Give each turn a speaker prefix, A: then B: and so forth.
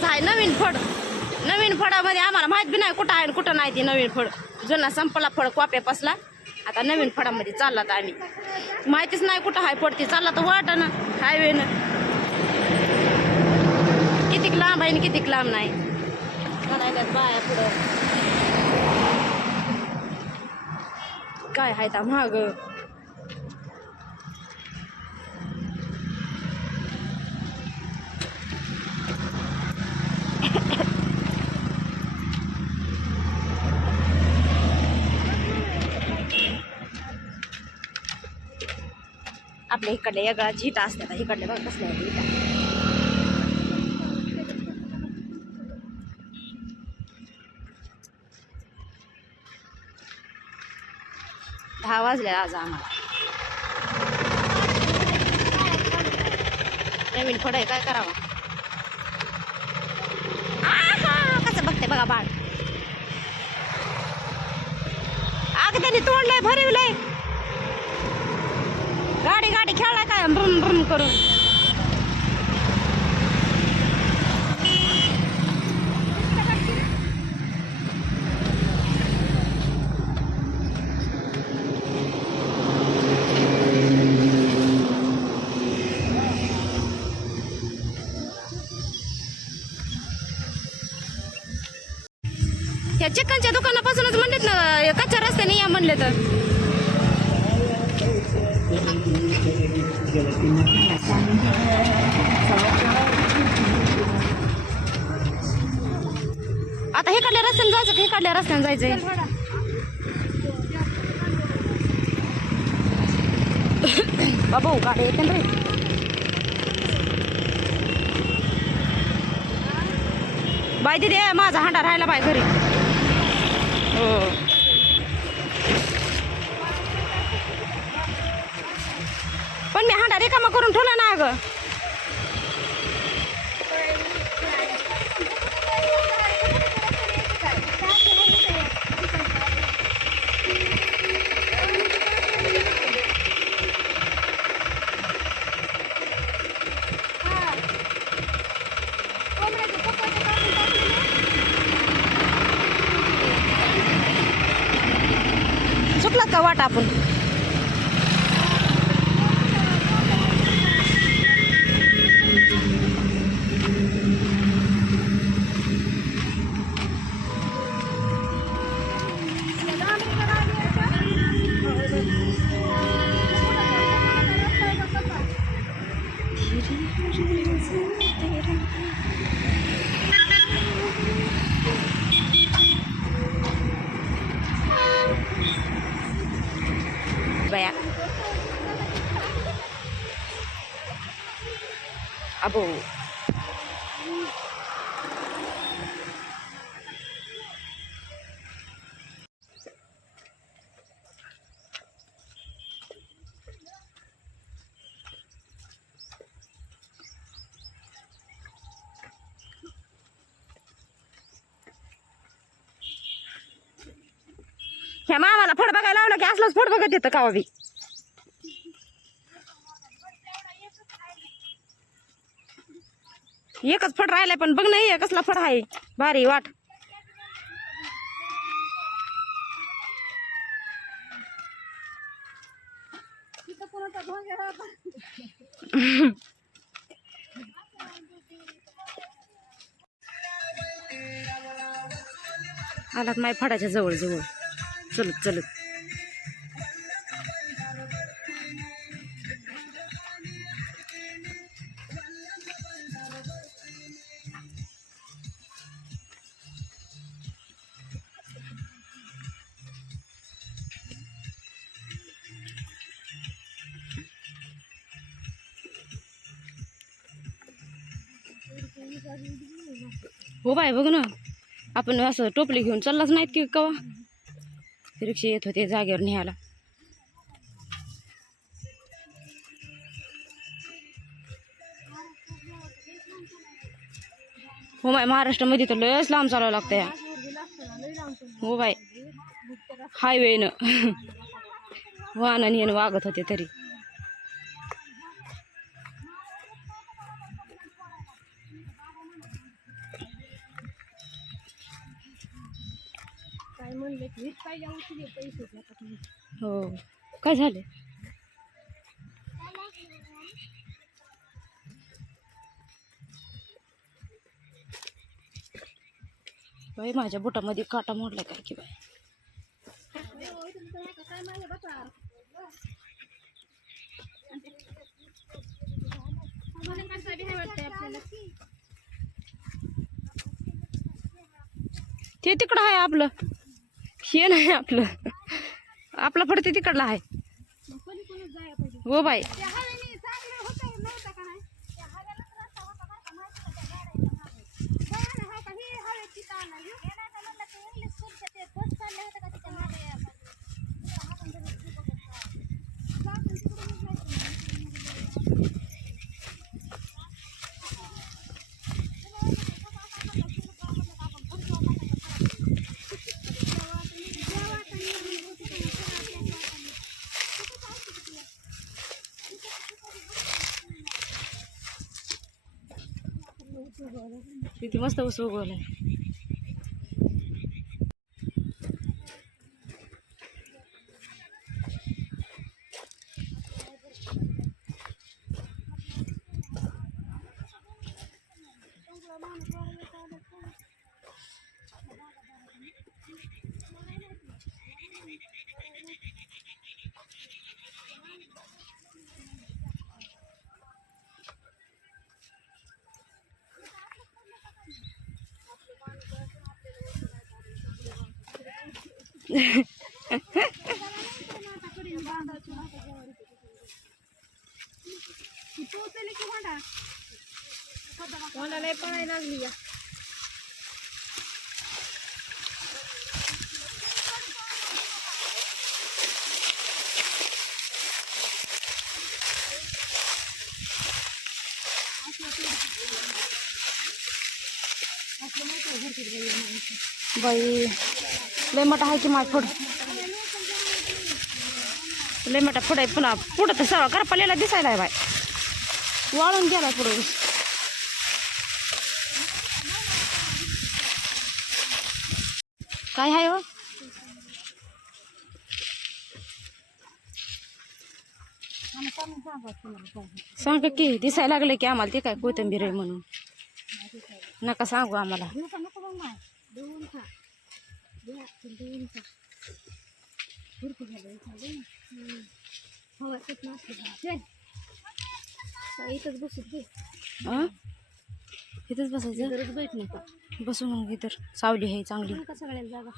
A: आज आहे नवीन फळ नवीन फळामध्ये आम्हाला माहीत बी नाही कुठं आहे आणि कुठं नाही ती नवीन फळ जुना संपला फळ कॉप्या पसला. आता नवीन फळामध्ये चाललात आम्ही. माहितीच नाही कुठं हाय पडती चालला तर वाट ना हायवेनं कितीक लांब आहे आणि कितीक लांब नाही. म्हणायला बाया पुढं. काय आहे ता महाग आपल्या इकडल्या वेगळा झिटा असतात इकडले बघ कसल्या आहेत दहा वाजले आज आम्हाला. नवीन फळ आहे काय करावं? कसं बघते बघा बाळ. अग त्यांनी तोडलंय भरवलंय. गाडी गाडी खेळला काय? भ्रम भ्रम करून. या चिकनच्या दुकानापासूनच म्हणलेत ना कच्च्या रस्त्याने या म्हणले तर. आता हे काढल्या रस्त्याने जायचं का हे काढल्या रस्त्याने जायचंय? बाबू गाडी येते रे. बाय दिदी माझा हांडा राहायला बाय घरी. हो. पण मी हांडा रिकामा करून ठेवला ना अगं. चुकला का वाटा आपण? अबो ह्या मामाला फड बघायला लावलं की असलंच फड बघत येतं कावा हो बी? एकच फड राहिलाय पण बघ नाही कसला फड आहे. भारी वाट. आलात माय फडाच्या जवळ जवळ चलत चलत. हो बाय बघ ना. आपण असं टोपली घेऊन चाललाच नाहीत की कवा? रिक्षा येत होते जागेवर न्यायला. हो बाय महाराष्ट्रामध्ये तर लयच लांब चालावं लागतं या. हो बाय. हायवेनं. वाहनाने येणं वागत होते तरी.
B: म्हणले वीज पाहिजे औषधी पैसे घेतात
A: हो. काय झाले? बाई माझ्या बोटामध्ये काटा मोडला काय की बाई? ते तिकडं आहे आपलं. हे नाही आपलं. आपला फडते तिकडला आहे. हो बाई
B: त्या हवेने चांगलं होतं नव्हतं का नाही त्या हवेलाच रस्ता होता बरं का माहिती का त्या गाड्याच्या मागे बरं ना, हो का ही हवेची ताण आली हे नाही तर म्हणलं ते इंग्लिश स्कूलच्या ते बस चालले होते का तिच्यामागे या बाजूला. तिथं आपण जरा तिथं बघतो. जा आपण तिकडूनच जायचं मग.
A: किती मस्त ऊस उगवलाय.
B: आहे कोणाला पळायला लागली या
A: बाई. लय मोठा आहे की माझ फोड लय मोठा फड आहे पुन्हा. पुढं तर सगळं करपालेला दिसायला आहे बाय. वाळून गेला पुढं. काय आहे हो? सांग की दिसायला लागलं की आम्हाला ते काय कोथिंबीर आहे म्हणून. नका सांगू आम्हाला. इथंच बसायचं?
B: गरज बैठ नाही
A: बसू मग इतर सावली आहे चांगली.
B: का सगळ्याला जागा.